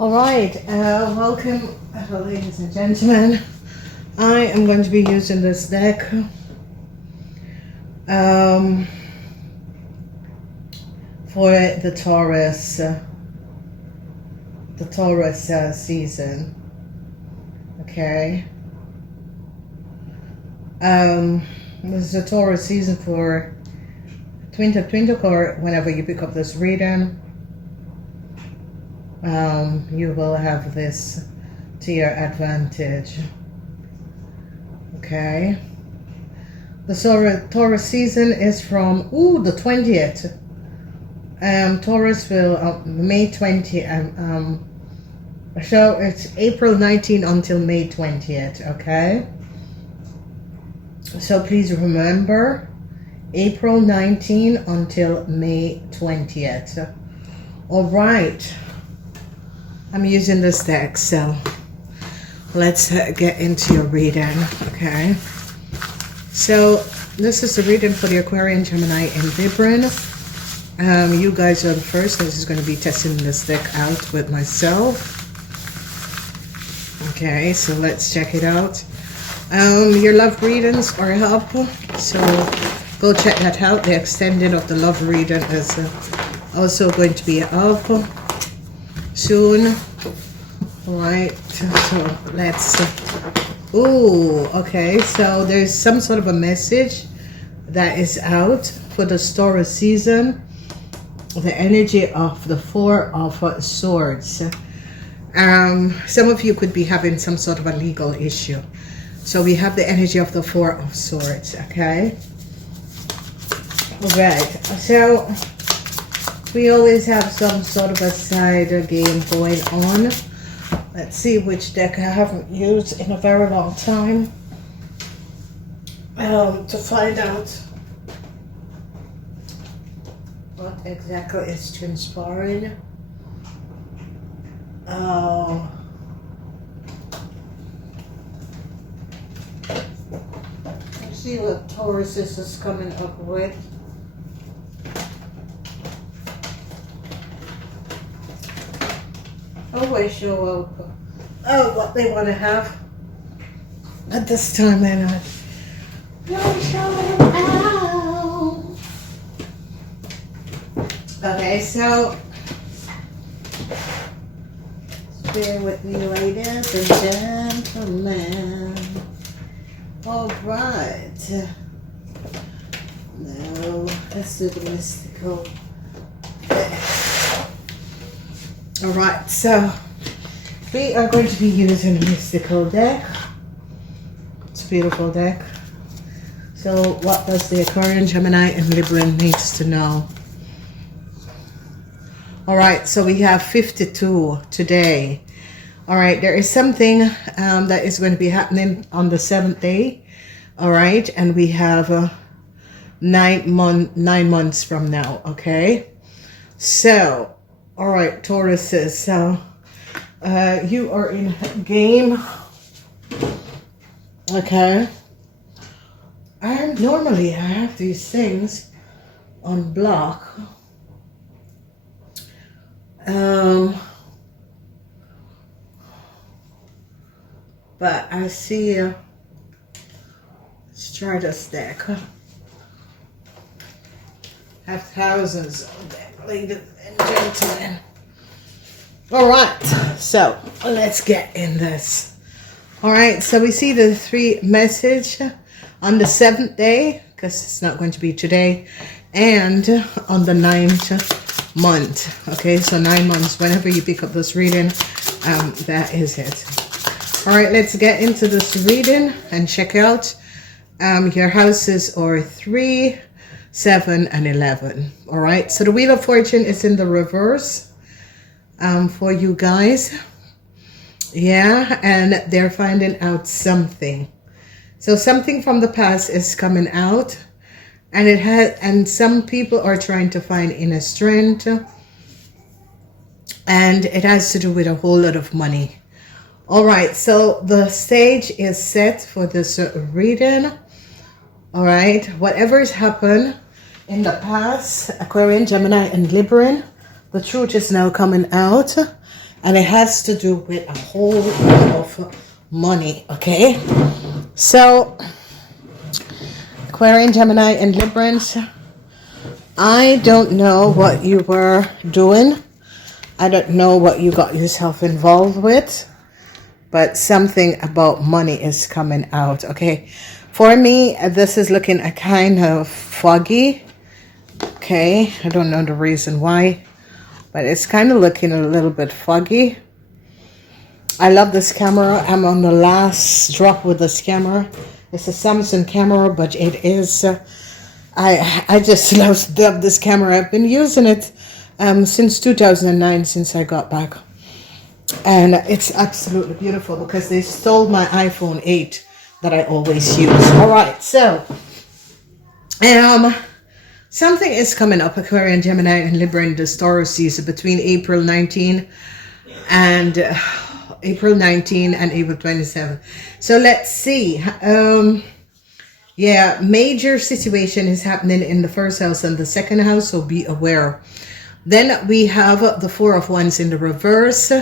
All right, welcome, ladies and gentlemen. I am going to be using this deck for the Taurus season. Okay. This is the Taurus season for 2020, or whenever you pick up this reading. You will have this to your advantage. Okay. The Taurus season is from the 20th. Taurus will May 20th. So it's April 19 until May 20th. Okay. So please remember, April 19 until May 20th. All right. I'm using this deck, so let's get into your reading, okay? So this is the reading for the Aquarian, Gemini, and Libra. You guys are the first. This is going to be testing this deck out with myself. Okay, so let's check it out. Your love readings are up, so go check that out. The extended of the love reading is also going to be up soon. All right, so let's okay, so there's some sort of a message that is out for the Taurus season. The energy of the Four of Swords. Some of you could be having some sort of a legal issue, so we have the energy of the Four of Swords. Okay, all right, so we always have some sort of a side game going on. Let's see which deck I haven't used in a very long time to find out what exactly is transpiring. Let's see what Taurus is coming up with. Always show up what they want to have at this time, and don't show them out. Okay, so bear with me, ladies and gentlemen. All right. Now let's do the mystical. All right, so we are going to be using a mystical deck. It's a beautiful deck. So what does the Aquarian, Gemini, and Libra needs to know? All right, so we have 52 today. All right, there is something that is going to be happening on the 7th day. All right, and we have 9 months from now. Okay, so. All right, Tauruses, so you are in game, okay? And normally I have these things on block. But I see, let's try this deck. I have thousands of decks, ladies and gentlemen. All right, so let's get in this. All right, so we see the 3 message on the 7th day, because it's not going to be today, and on the 9th month. Okay, so 9 months. Whenever you pick up this reading, that is it. All right, let's get into this reading and check out your houses are 3, 7, and 11. All right, so the Wheel of Fortune is in the reverse for you guys. Yeah, and they're finding out something. So something from the past is coming out, and some people are trying to find inner strength, and it has to do with a whole lot of money. All right, so the stage is set for this reading. All right, whatever has happened in the past, Aquarian, Gemini, and Libra, the truth is now coming out, and it has to do with a whole lot of money, okay? So, Aquarian, Gemini, and Librans, I don't know what you were doing. I don't know what you got yourself involved with, but something about money is coming out, okay? For me, this is looking a kind of foggy, okay? I don't know the reason why, but it's kind of looking a little bit foggy. I love this camera. I'm on the last drop with this camera. It's a Samsung camera, but it is, I just love this camera. I've been using it since 2009, since I got back. And it's absolutely beautiful because they stole my iPhone 8 that I always use. All right, so something is coming up, Aquarian, Gemini, and Libra in the Taurus season between April 19 and April 19 and April 27. So let's see. Yeah, major situation is happening in the first house and the second house, so be aware. Then we have the Four of Wands in the reverse.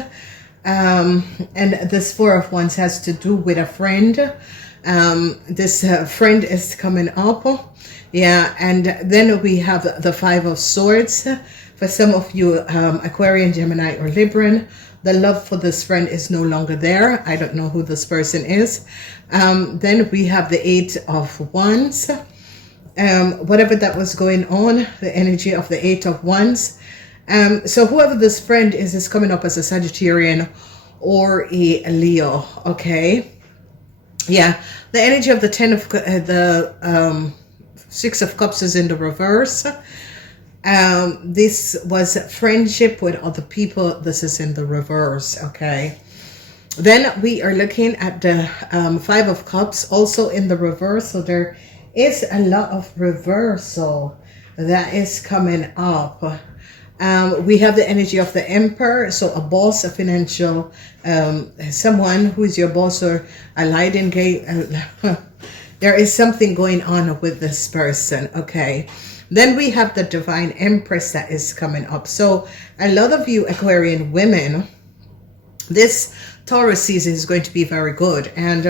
And this Four of Wands has to do with a friend. This friend is coming up. Yeah, and then we have the Five of Swords. For some of you, Aquarian, Gemini, or Libran, the love for this friend is no longer there. I don't know who this person is. Then we have the Eight of Wands. Whatever that was going on, the energy of the Eight of Wands. So whoever this friend is coming up as a Sagittarian or a Leo, okay? Yeah, the energy of the Six of Cups is in the reverse. This was friendship with other people. This is in the reverse, okay? Then we are looking at the Five of Cups, also in the reverse. So there is a lot of reversal that is coming up. We have the energy of the Emperor, so a boss, a financial, someone who is your boss or a lighting gate. There is something going on with this person, okay? Then we have the Divine Empress that is coming up. So a lot of you Aquarian women, this Taurus season is going to be very good. And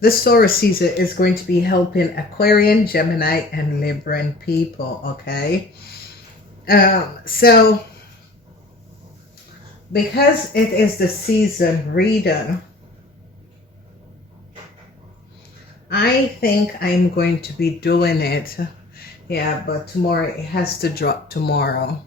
this Taurus season is going to be helping Aquarian, Gemini, and Libran people, okay? So because it is the season reading, I think I'm going to be doing it. Yeah, but tomorrow it has to drop tomorrow.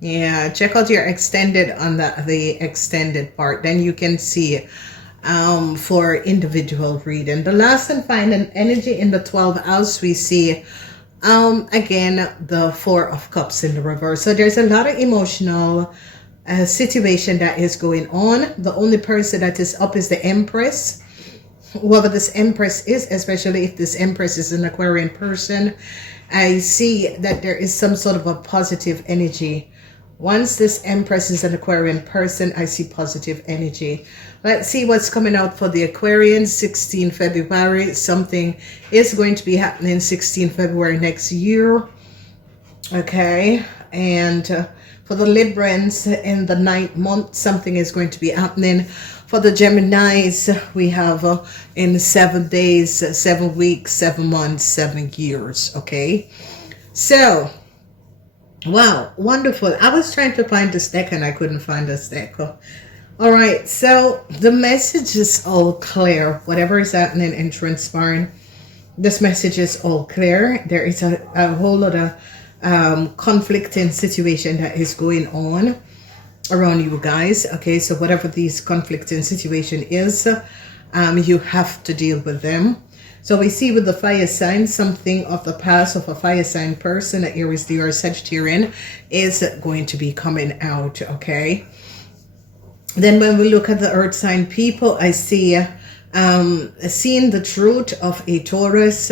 Yeah, check out your extended on the extended part. Then you can see for individual reading. The last and final energy in the 12th house, we see again the Four of Cups in the reverse. So there's a lot of emotional situation that is going on. The only person that is up is the Empress. Whoever this Empress is, especially if this Empress is an Aquarian person, I see that there is some sort of a positive energy. Once this Empress is an Aquarian person, I see positive energy. Let's see what's coming out for the Aquarians. 16 February. Something is going to be happening 16 February next year. Okay. And for the Librans in the 9th month, something is going to be happening. For the Geminis, we have in 7 days, 7 weeks, 7 months, 7 years. Okay. So, wow, wonderful. I was trying to find this deck and I couldn't find this deck. All right, so the message is all clear. Whatever is happening and transpiring, this message is all clear. There is a whole lot of conflicting situation that is going on around you guys. Okay, so whatever these conflicting situation is, you have to deal with them. So we see with the fire sign, something of the past of a fire sign person, an Aries, Leo, or Sagittarian, is going to be coming out, okay? Then when we look at the earth sign people, I see seeing the truth of a Taurus.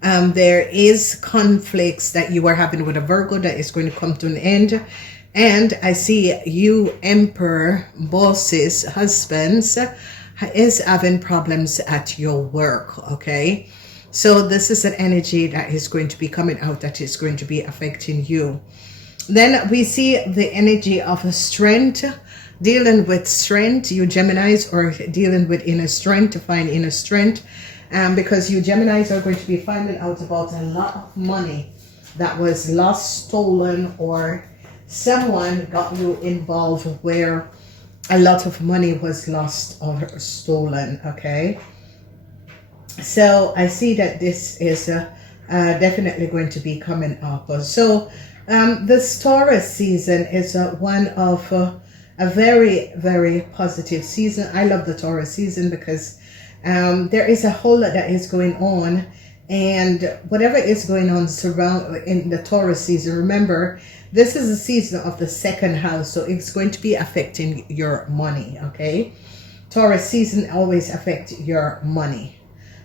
There is conflicts that you are having with a Virgo that is going to come to an end. And I see you, Emperor, bosses, husbands, is having problems at your work, okay? So this is an energy that is going to be coming out, that is going to be affecting you. Then we see the energy of a strength, dealing with strength. You Geminis are dealing with inner strength, to find inner strength. Because you Geminis are going to be finding out about a lot of money that was lost, stolen, or someone got you involved where a lot of money was lost or stolen, okay? So I see that this is definitely going to be coming up. So this Taurus season is one of a very, very positive season. I love the Taurus season because there is a whole lot that is going on, and whatever is going on in the Taurus season, remember, this is a season of the second house, so it's going to be affecting your money, okay? Taurus season always affects your money.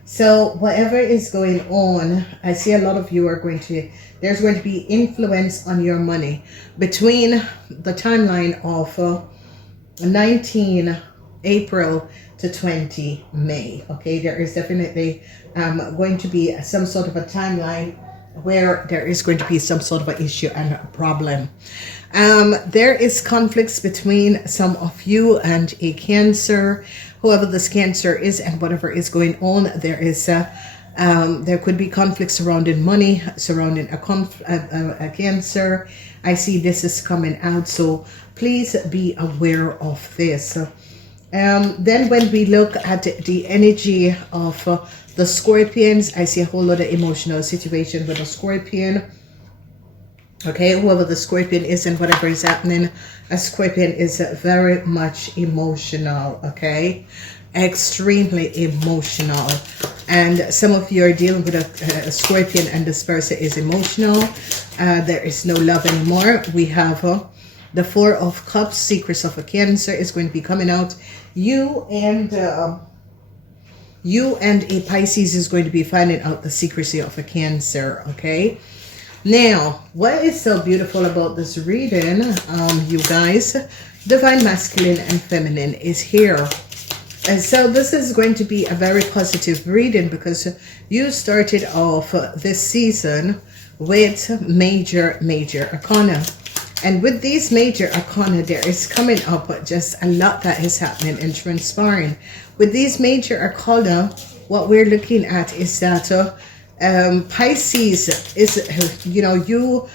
So whatever is going on, I see a lot of you are going to, there's going to be influence on your money between the timeline of 19 April to 20 May, okay? There is definitely going to be some sort of a timeline where there is going to be some sort of an issue and a problem. There is conflicts between some of you and a Cancer, whoever this Cancer is, and whatever is going on. There is there could be conflicts surrounding money, surrounding a Cancer. I see this is coming out, so please be aware of this. Then when we look at the energy of the Scorpions, I see a whole lot of emotional situation with a Scorpion. Okay, whoever the Scorpion is and whatever is happening, a Scorpion is very much emotional, okay? Extremely emotional. And some of you are dealing with a Scorpion and this person is emotional. There is no love anymore. We have the Four of Cups, secrets of a Cancer is going to be coming out. You and a Pisces is going to be finding out the secrecy of a Cancer, okay? Now, what is so beautiful about this reading, you guys, divine masculine and feminine is here. And so this is going to be a very positive reading because you started off this season with major arcana. And with these major arcana, there is coming up just a lot that is happening and transpiring. With these major arcana, what we're looking at is that Pisces is, you know, you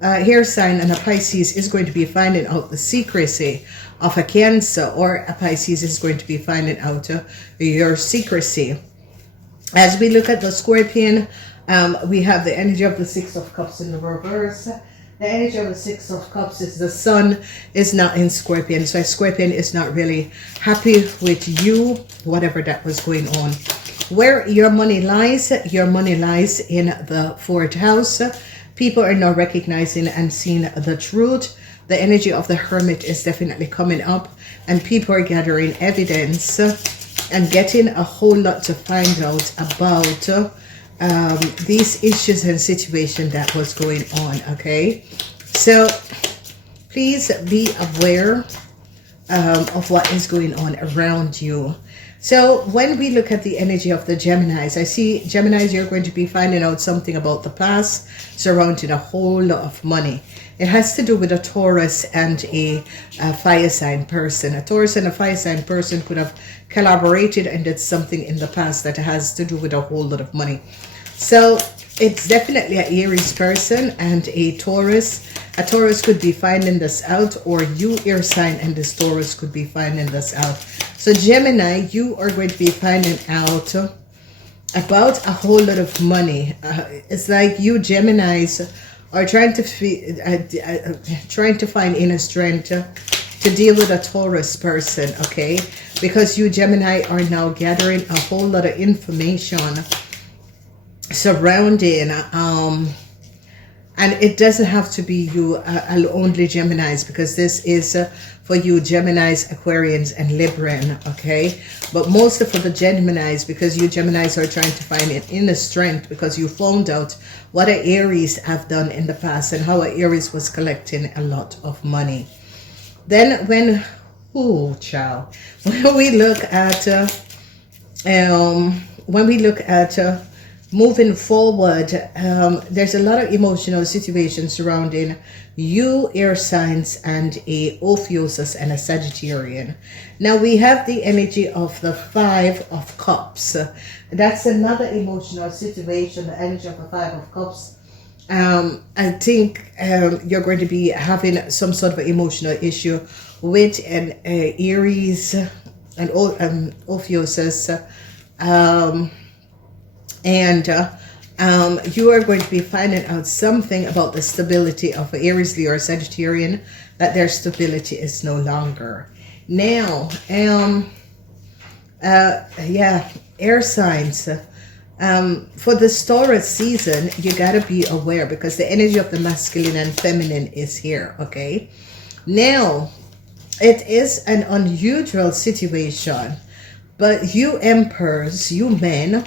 air sign and a Pisces is going to be finding out the secrecy of a Cancer, or a Pisces is going to be finding out your secrecy. As we look at the Scorpion, we have the energy of the Six of Cups in the reverse. The energy of the Six of Cups is the Sun is not in Scorpion. So a Scorpion is not really happy with you, whatever that was going on. Where your money lies in the fourth house. People are now recognizing and seeing the truth. The energy of the Hermit is definitely coming up, and people are gathering evidence and getting a whole lot to find out about these issues and situation that was going on, okay? So please be aware of what is going on around you. So when we look at the energy of the Geminis, I see Geminis, you're going to be finding out something about the past surrounding a whole lot of money. It has to do with a Taurus and a fire sign person. A Taurus and a fire sign person could have collaborated and did something in the past that has to do with a whole lot of money. So it's definitely an Aries person and a Taurus. A Taurus could be finding this out, or you air sign and this Taurus could be finding this out. So Gemini, you are going to be finding out about a whole lot of money. It's like you Geminis are trying to find inner strength to deal with a Taurus person, okay? Because you Gemini are now gathering a whole lot of information surrounding and it doesn't have to be you only Geminis, because this is for you Geminis, Aquarians, and Libran, okay? But mostly for the Geminis, because you Geminis are trying to find an inner strength, because you found out what an Aries have done in the past and how an Aries was collecting a lot of money. Then when when we look at moving forward, there's a lot of emotional situations surrounding you, air signs, and a Ophiuchus and a Sagittarian. Now we have the energy of the Five of Cups. That's another emotional situation, the energy of the Five of Cups. I think you're going to be having some sort of emotional issue with an Aries and Ophiuchus. You are going to be finding out something about the stability of Aries, Leo, or Sagittarian, that their stability is no longer. Now, air signs. For the Taurus season, you got to be aware because the energy of the masculine and feminine is here, okay? Now, it is an unusual situation, but you emperors, you men,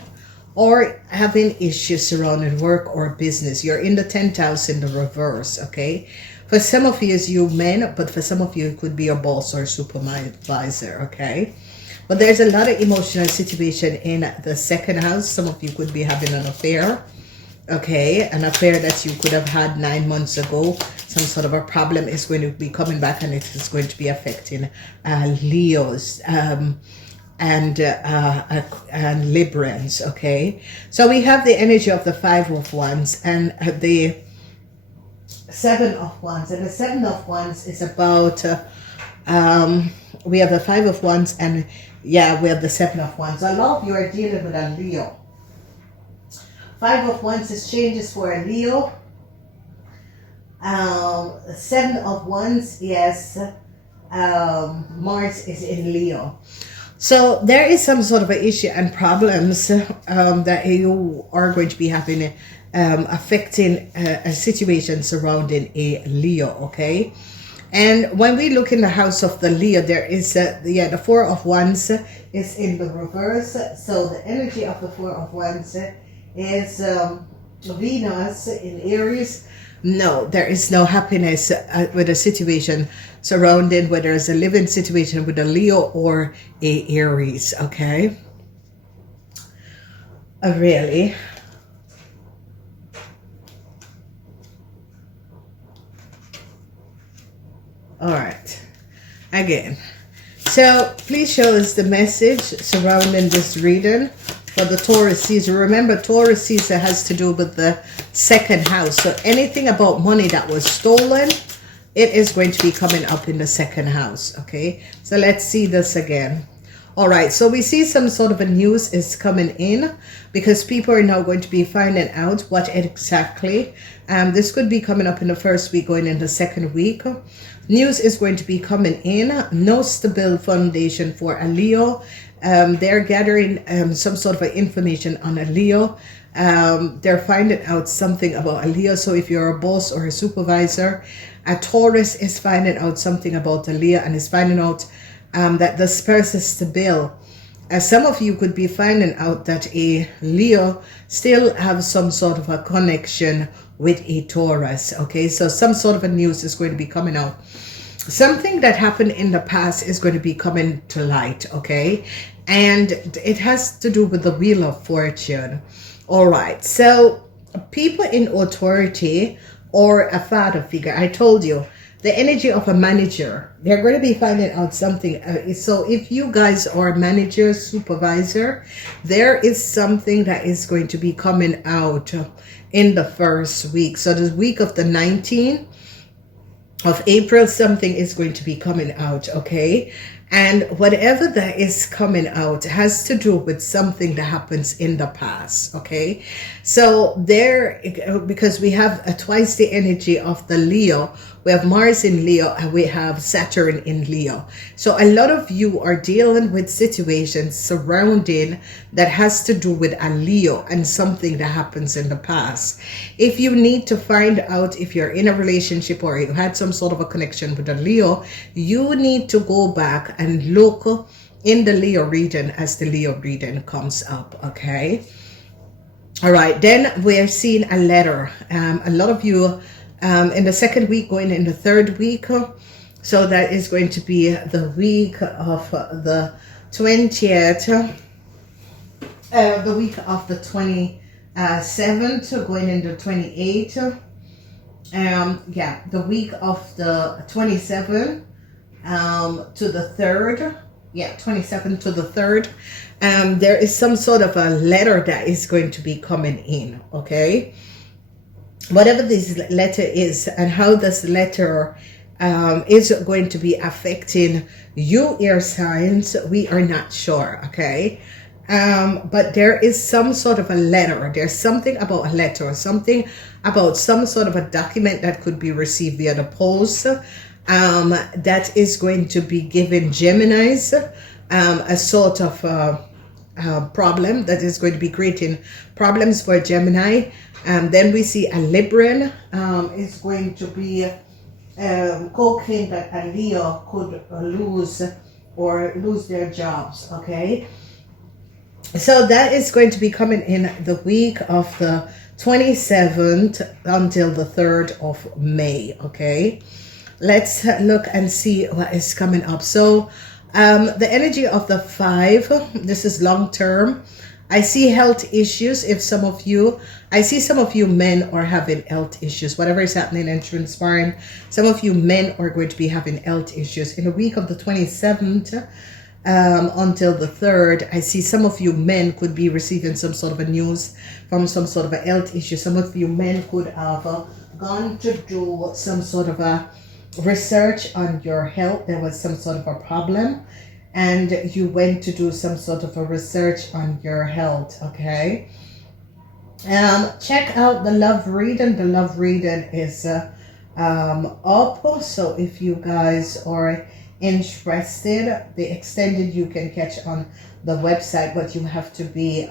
or having issues surrounding work or business. You're in the 10th house in the reverse, okay? For some of you, it's you men, but for some of you, it could be your boss or supervisor, okay? But there's a lot of emotional situation in the 2nd house. Some of you could be having an affair, okay? An affair that you could have had 9 months ago. Some sort of a problem is going to be coming back, and it is going to be affecting Leos. And Librans, okay? So we have the energy of the Five of Wands and the Seven of Wands. And the Seven of Wands is about, we have the Five of Wands and, yeah, we have the Seven of Wands. So a lot of you are dealing with a Leo. Five of Wands is changes for a Leo. Seven of Wands, yes, Mars is in Leo. So there is some sort of an issue and problems that you are going to be having affecting a situation surrounding a Leo, okay? And when we look in the house of the Leo, there is, the Four of Wands is in the reverse. So the energy of the Four of Wands is Venus in Aries. No, there is no happiness with a situation surrounding whether it's a living situation with a Leo or a Aries, okay? Really? All right. Again. So please show us the message surrounding this reading for the Taurus season. Remember, Taurus season has to do with the 2nd house. So anything about money that was stolen, it is going to be coming up in the 2nd house, okay? So let's see this again. All right, so we see some sort of a news is coming in because people are now going to be finding out what exactly. This could be coming up in the 1st week, going in the 2nd week. News is going to be coming in. No stable foundation for a Leo. They're gathering some sort of information on a Leo. They're finding out something about a Leo. So if you're a boss or a supervisor, a Taurus is finding out something about a Leo and is finding out that this person is stable. Some of you could be finding out that a Leo still have some sort of a connection with a Taurus, okay? So some sort of a news is going to be coming out. Something that happened in the past is going to be coming to light, okay? And it has to do with the Wheel of Fortune. All right, so people in authority or a father figure, I told you, the energy of a manager, they're going to be finding out something. So if you guys are manager, supervisor, there is something that is going to be coming out in the 1st week. So the week of the 19th of April, something is going to be coming out, okay? And whatever that is coming out has to do with something that happens in the past, okay? So there, because we have twice the energy of the Leo, we have Mars in Leo and we have Saturn in Leo. So a lot of you are dealing with situations surrounding that has to do with a Leo and something that happens in the past. If you need to find out if you're in a relationship or you had some sort of a connection with a Leo, you need to go back and look in the Leo reading as the Leo reading comes up, okay? All right, then we're seeing a letter. A lot of you in the 2nd week, going in the 3rd week. So that is going to be the week of the 20th, the week of the 20th 7th going into 28th. Yeah, the week of the 27th to the 3rd. Yeah, 27th to the 3rd. There is some sort of a letter that is going to be coming in, okay? Whatever this letter is and how this letter is going to be affecting you, air signs, we are not sure, okay? But there is some sort of a letter. There's something about a letter or something about some sort of a document that could be received via the post that is going to be giving Geminis a sort of problem that is going to be creating problems for Gemini. Then we see a Libran is going to be co-claim that a Leo could lose their jobs, okay? So that is going to be coming in the week of the 27th until the 3rd of May, okay? Let's look and see what is coming up. So the energy of the 5, this is long term. I see health issues. I see some of you men are having health issues. Whatever is happening and transpiring, some of you men are going to be having health issues. In the week of the 27th until the 3rd, I see some of you men could be receiving some sort of a news from some sort of a health issue. Some of you men could have gone to do some sort of a research on your health. There was some sort of a problem and you went to do some sort of a research on your health, okay? Check out the love reading. The love reading is up, so if you guys are interested, the extended you can catch on the website, but you have to be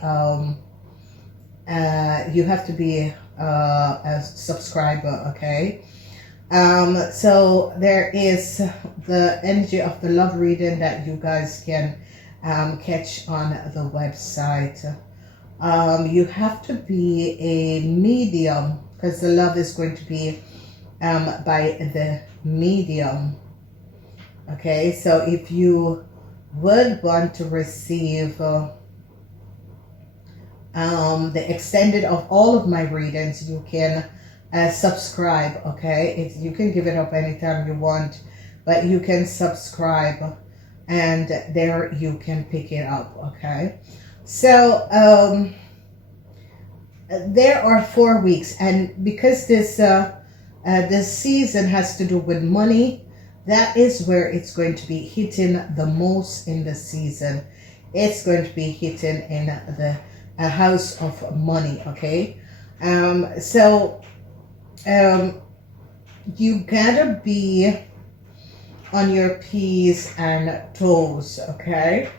a subscriber, okay? So there is the energy of the love reading that you guys can catch on the website. You have to be a medium because the love is going to be by the medium. Okay, so if you would want to receive the extended of all of my readings, you can subscribe, okay? You can give it up anytime you want, but you can subscribe and there you can pick it up, okay? So there are 4 weeks, and because this season has to do with money, that is where it's going to be hitting the most in the season. It's going to be hitting in the house of money, okay? You gotta be on your P's and toes, okay?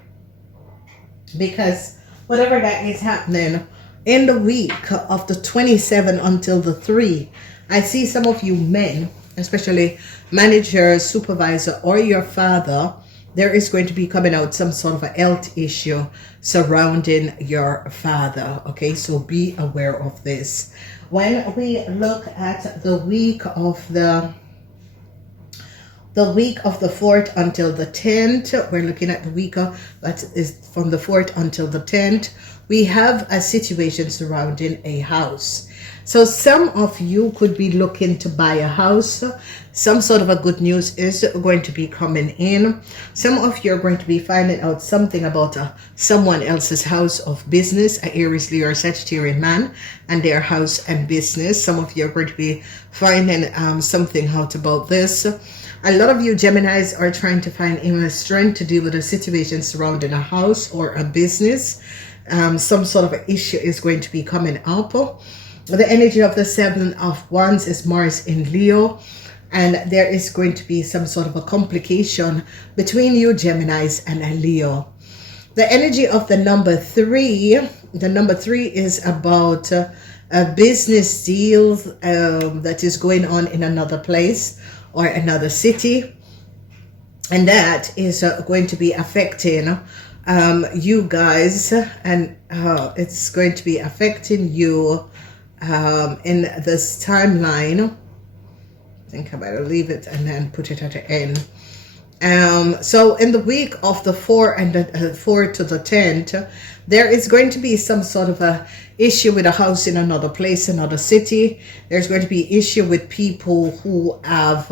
Because whatever that is happening in the week of the 27 until the 3, I see some of you men, especially manager, supervisor, or your father, there is going to be coming out some sort of a health issue surrounding your father, okay? So be aware of this. When we look at the week of the 4th until the 10th, we're looking at the week that is from the 4th until the 10th. We have a situation surrounding a house. So some of you could be looking to buy a house. Some sort of a good news is going to be coming in. Some of you are going to be finding out something about someone else's house of business, an Aries, Leo, or Sagittarius man, and their house and business. Some of you are going to be finding something out about this. A lot of you Geminis are trying to find inner strength to deal with a situation surrounding a house or a business. Some sort of an issue is going to be coming up. The energy of the 7 of Wands is Mars in Leo, and there is going to be some sort of a complication between you Geminis and a Leo. The energy of the number 3, the number 3 is about a business deal that is going on in another place or another city, and that is going to be affecting you guys, and it's going to be affecting you in this timeline. I think I better leave it and then put it at the end. So in the week of the 4 to the 10th, there is going to be some sort of a issue with a house in another place, another city. There's going to be issue with people who have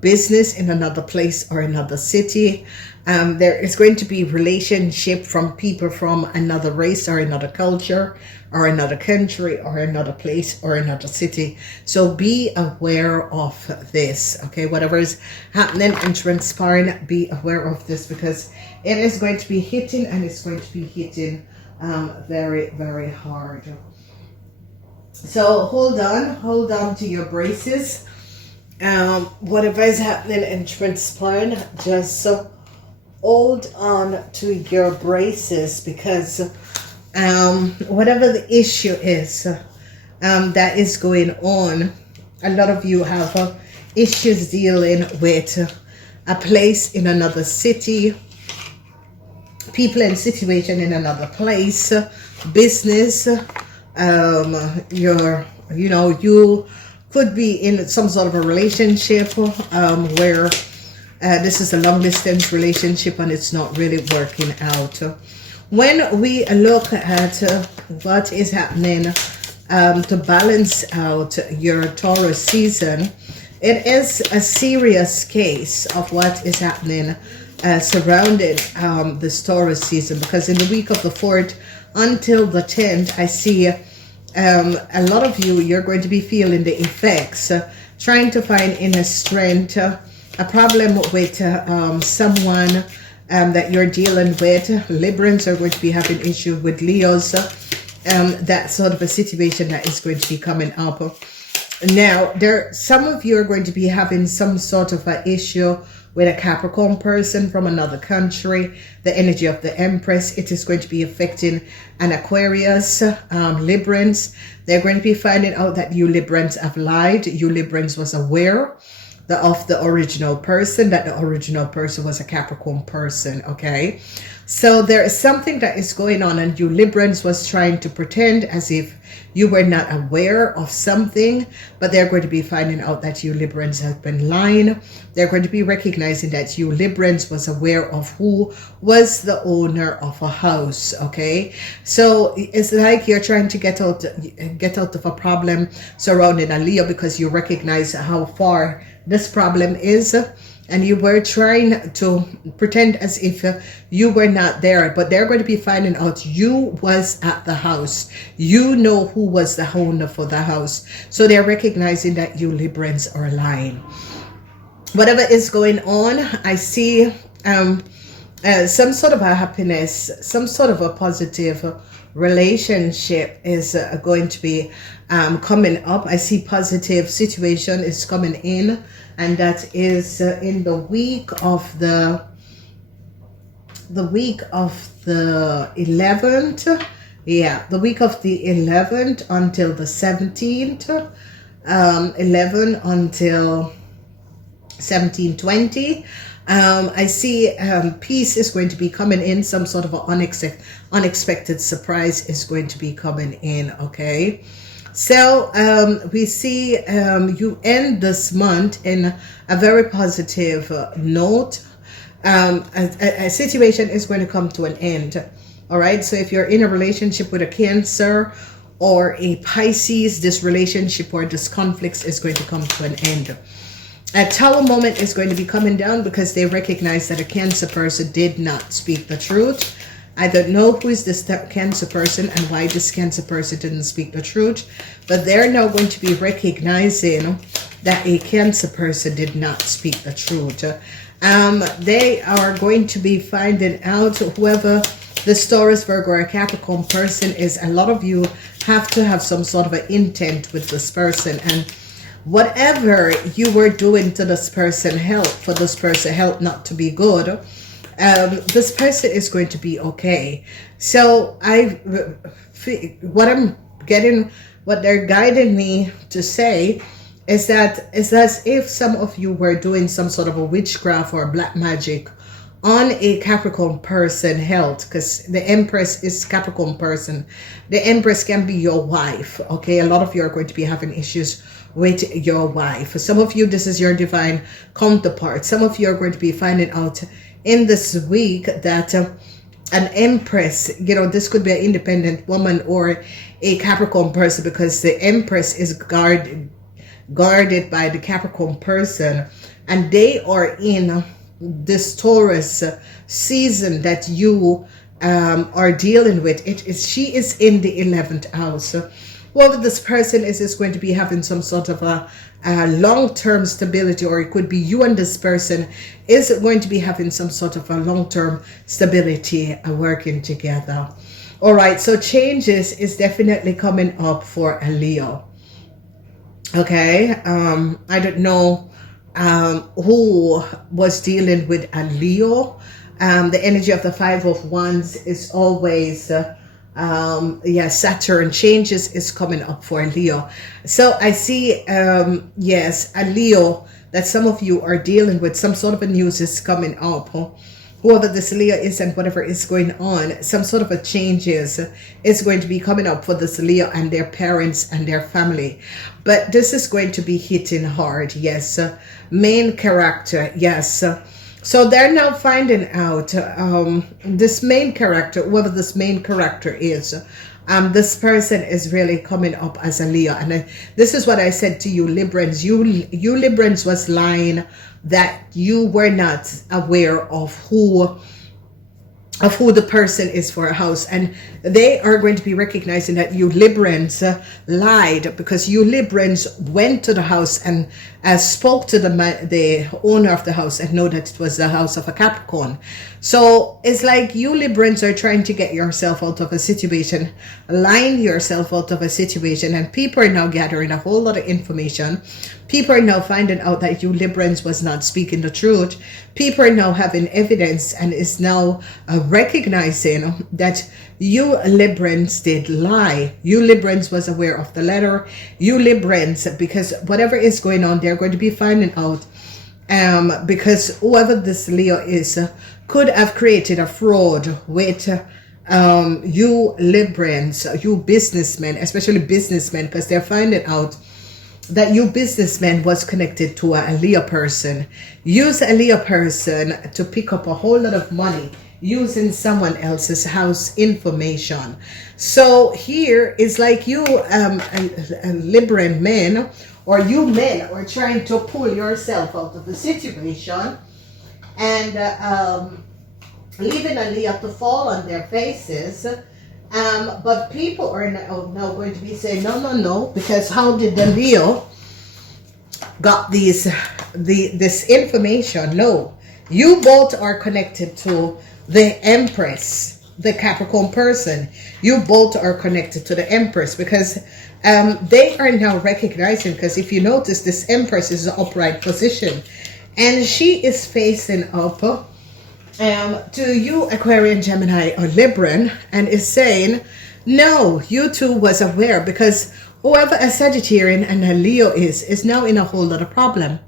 business in another place or another city. There is going to be relationship from people from another race or another culture or another country or another place or another city. So be aware of this, okay? Whatever is happening and transpiring, be aware of this, because it is going to be hitting, and it's going to be hitting very, very hard. So hold on to your braces. Whatever is happening and transpiring, just hold on to your braces, because whatever the issue is that is going on, a lot of you have issues dealing with a place in another city, people and situation in another place, business. You could be in some sort of a relationship where this is a long distance relationship and it's not really working out. When we look at what is happening to balance out your Taurus season, it is a serious case of what is happening surrounding this Taurus season, because in the week of the 4th until the 10th, I see a lot of you're going to be feeling the effects, trying to find inner strength, a problem with someone that you're dealing with. Librans are going to be having issue with Leos, that sort of a situation that is going to be coming up. Now, some of you are going to be having some sort of an issue with a Capricorn person from another country. The energy of the Empress, it is going to be affecting an Aquarius, Librans. They're going to be finding out that you Librans have lied. You Librans was aware of the original person, that the original person was a Capricorn person, okay? So there is something that is going on, and you Librans was trying to pretend as if you were not aware of something, but they're going to be finding out that you Librans have been lying. They're going to be recognizing that you Librans was aware of who was the owner of a house, okay? So it's like you're trying to get out of a problem surrounding a Leo, because you recognize how far this problem is, and you were trying to pretend as if you were not there, but they're going to be finding out you was at the house. You know who was the owner for the house. So they're recognizing that you Librans are lying. Whatever is going on, I see some sort of a happiness, some sort of a positive relationship is going to be coming up. I see positive situation is coming in, and that is in the week of the 11th. Yeah, the week of the 11th until the 17th, 11 until 1720. I see peace is going to be coming in. Some sort of an unexpected surprise is going to be coming in, okay? So we see you end this month in a very positive note. A situation is going to come to an end, all right? So if you're in a relationship with a Cancer or a Pisces, this relationship or this conflict is going to come to an end. A Tower moment is going to be coming down, because they recognize that a Cancer person did not speak the truth. I don't know who is this Cancer person and why this Cancer person didn't speak the truth, but they're now going to be recognizing that a Cancer person did not speak the truth. They are going to be finding out whoever this Taurus, Virgo, or Capricorn person is. A lot of you have to have some sort of an intent with this person, and whatever you were doing to this person, help for this person, help not to be good. This person is going to be okay. So what they're guiding me to say is that it's as if some of you were doing some sort of a witchcraft or black magic on a Capricorn person health, because the Empress is Capricorn person. The Empress can be your wife, okay? A lot of you are going to be having issues with your wife. For some of you, this is your divine counterpart. Some of you are going to be finding out in this week that an empress, you know, this could be an independent woman or a Capricorn person, because the empress is guarded by the Capricorn person, and they are in this Taurus season that you are dealing with. She is in the 11th house. Whoever this person is going to be having some sort of a long-term stability, or it could be you and this person is going to be having some sort of a long-term stability working together. All right, so changes is definitely coming up for a Leo. Okay, I don't know who was dealing with a Leo. The energy of the Five of Wands is always Saturn. Changes is coming up for Leo. So I see yes, a Leo that some of you are dealing with. Some sort of a news is coming up. Whoever this Leo is and whatever is going on, some sort of a changes is going to be coming up for this Leo and their parents and their family. But this is going to be hitting hard. Yes, main character. Yes. So they're now finding out this main character, whoever this main character is, this person is really coming up as a Leo. And this is what I said to you, Librans. You Librans was lying that you were not aware of who the person is for a house, and they are going to be recognizing that you Librans lied, because you Librans went to the house and spoke to the owner of the house and know that it was the house of a Capricorn. So it's like you Librans are trying to get yourself out of a situation, lying yourself out of a situation, and people are now gathering a whole lot of information. People are now finding out that you Librans was not speaking the truth. People are now having evidence and is now recognizing that you Librans did lie. You Librans was aware of the letter. You Librans, because whatever is going on, they're going to be finding out. Because whoever this Leo is could have created a fraud with you Librans, you businessmen, especially businessmen, because they're finding out that you businessman was connected to a Leo person. Use a Leo person to pick up a whole lot of money using someone else's house information. So here is like you Libran men, or you men are trying to pull yourself out of the situation and leaving a Leo to fall on their faces. But people are now going to be saying, no, because how did the Leo got this information? No, you both are connected to the Empress, the Capricorn person. You both are connected to the Empress, because they are now recognizing, because if you notice, this Empress is an upright position and she is facing up to you Aquarian, Gemini, or Libran, and is saying, no, you two was aware, because whoever a Sagittarian and a Leo is now in a whole lot of problem.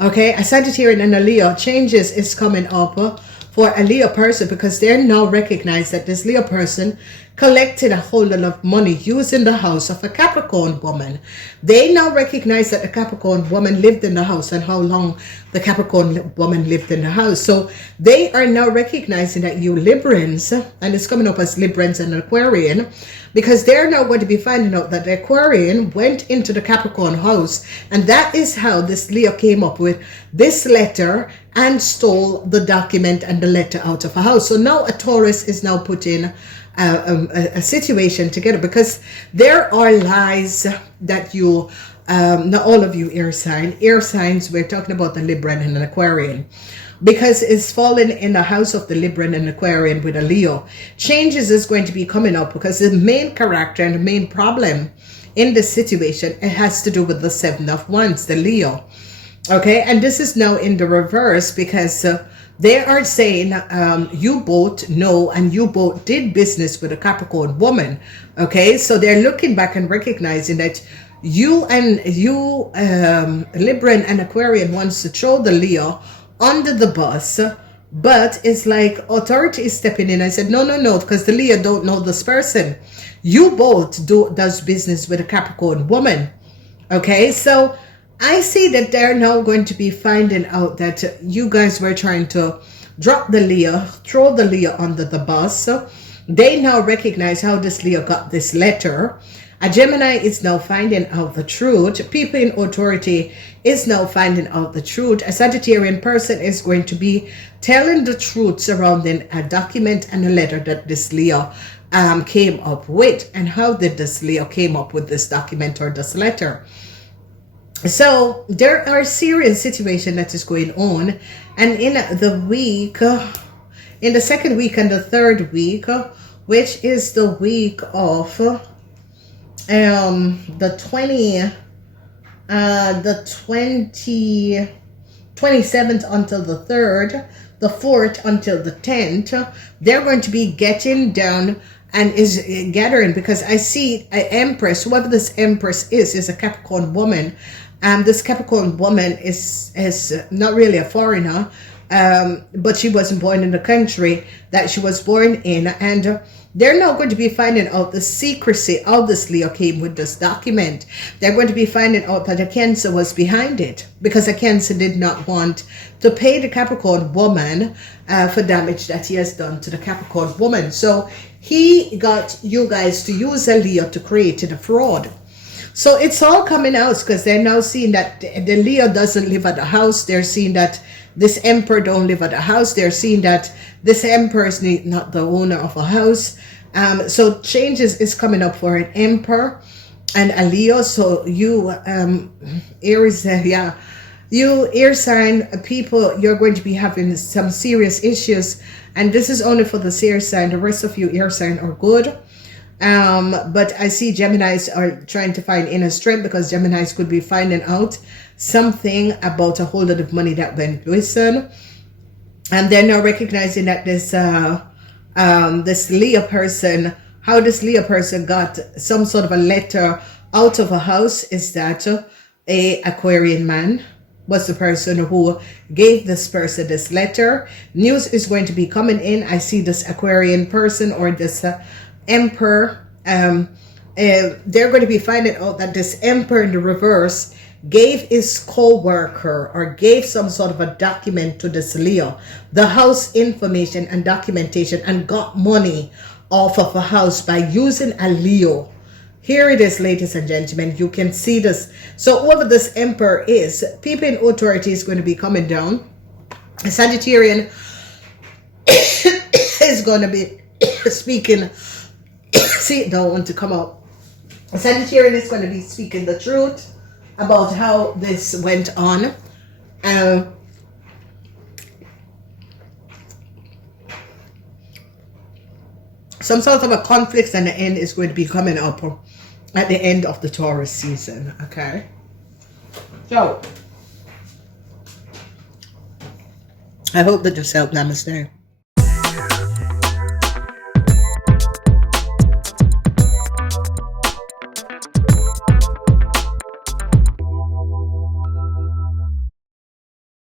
Okay, a Sagittarian and a Leo, changes is coming up for a Leo person, because they're now recognized that this Leo person collected a whole lot of money using the house of a Capricorn woman. They now recognize that the Capricorn woman lived in the house and how long the Capricorn woman lived in the house. So they are now recognizing that you Librans, and it's coming up as Librans and Aquarian, because they're now going to be finding out that the Aquarian went into the Capricorn house, and that is how this Leo came up with this letter and stole the document and the letter out of a house. So now a Taurus is now putting a situation together, because there are lies that you not all of you air signs, we're talking about the Libran and an Aquarian, because it's fallen in the house of the Libran and Aquarian with a Leo. Changes is going to be coming up, because the main character and the main problem in this situation, it has to do with the Seven of Wands, the Leo. Okay, and this is now in the reverse, because they are saying you both know and you both did business with a Capricorn woman. Okay, so they're looking back and recognizing that you Libran and Aquarian wants to throw the Leo under the bus, but it's like authority is stepping in and said, no, because the Leo don't know this person. You both does business with a Capricorn woman. Okay, so I see that they're now going to be finding out that you guys were trying to drop the Leo, throw the Leo under the bus. So they now recognize how this Leo got this letter. A Gemini is now finding out the truth. People in authority is now finding out the truth. A Sagittarian person is going to be telling the truth surrounding a document and a letter that this Leo came up with. And how did this Leo came up with this document or this letter? So there are serious situations that is going on, and in the week, in the second week and the third week, which is the week of the 27th until the 3rd, the 4th until the 10th, they're going to be getting down and is gathering, because I see an empress. Whoever this empress is a Capricorn woman. This Capricorn woman is not really a foreigner, but she wasn't born in the country that she was born in, and they're now going to be finding out the secrecy of this Leo came with this document. They're going to be finding out that a Cancer was behind it, because a Cancer did not want to pay the Capricorn woman for damage that he has done to the Capricorn woman. So he got you guys to use a Leo to create a fraud. So it's all coming out, because they're now seeing that the Leo doesn't live at the house. They're seeing that this emperor don't live at the house. They're seeing that this emperor is not the owner of a house. So changes is coming up for an emperor and a Leo. So you Aries, you air sign people, you're going to be having some serious issues. And this is only for the air sign. The rest of you air sign are good. But I see Geminis are trying to find inner strength, because Geminis could be finding out something about a whole lot of money that went missing, and they're now recognizing that this this Leo person, how this Leo person got some sort of a letter out of a house, is that a Aquarian man was the person who gave this person this letter. News is going to be coming in. I see this Aquarian person or this emperor, they're going to be finding out that this emperor in the reverse gave his co-worker or gave some sort of a document to this Leo, the house information and documentation, and got money off of a house by using a Leo. Here it is, ladies and gentlemen. You can see this. So whoever this emperor is, people in authority is going to be coming down. A Sagittarian is going to be speaking. See, don't want to come out. A Sagittarian is going to be speaking the truth about how this went on. Some sort of a conflict and the end is going to be coming up at the end of the Taurus season. Okay. So, I hope that this helped. Namaste.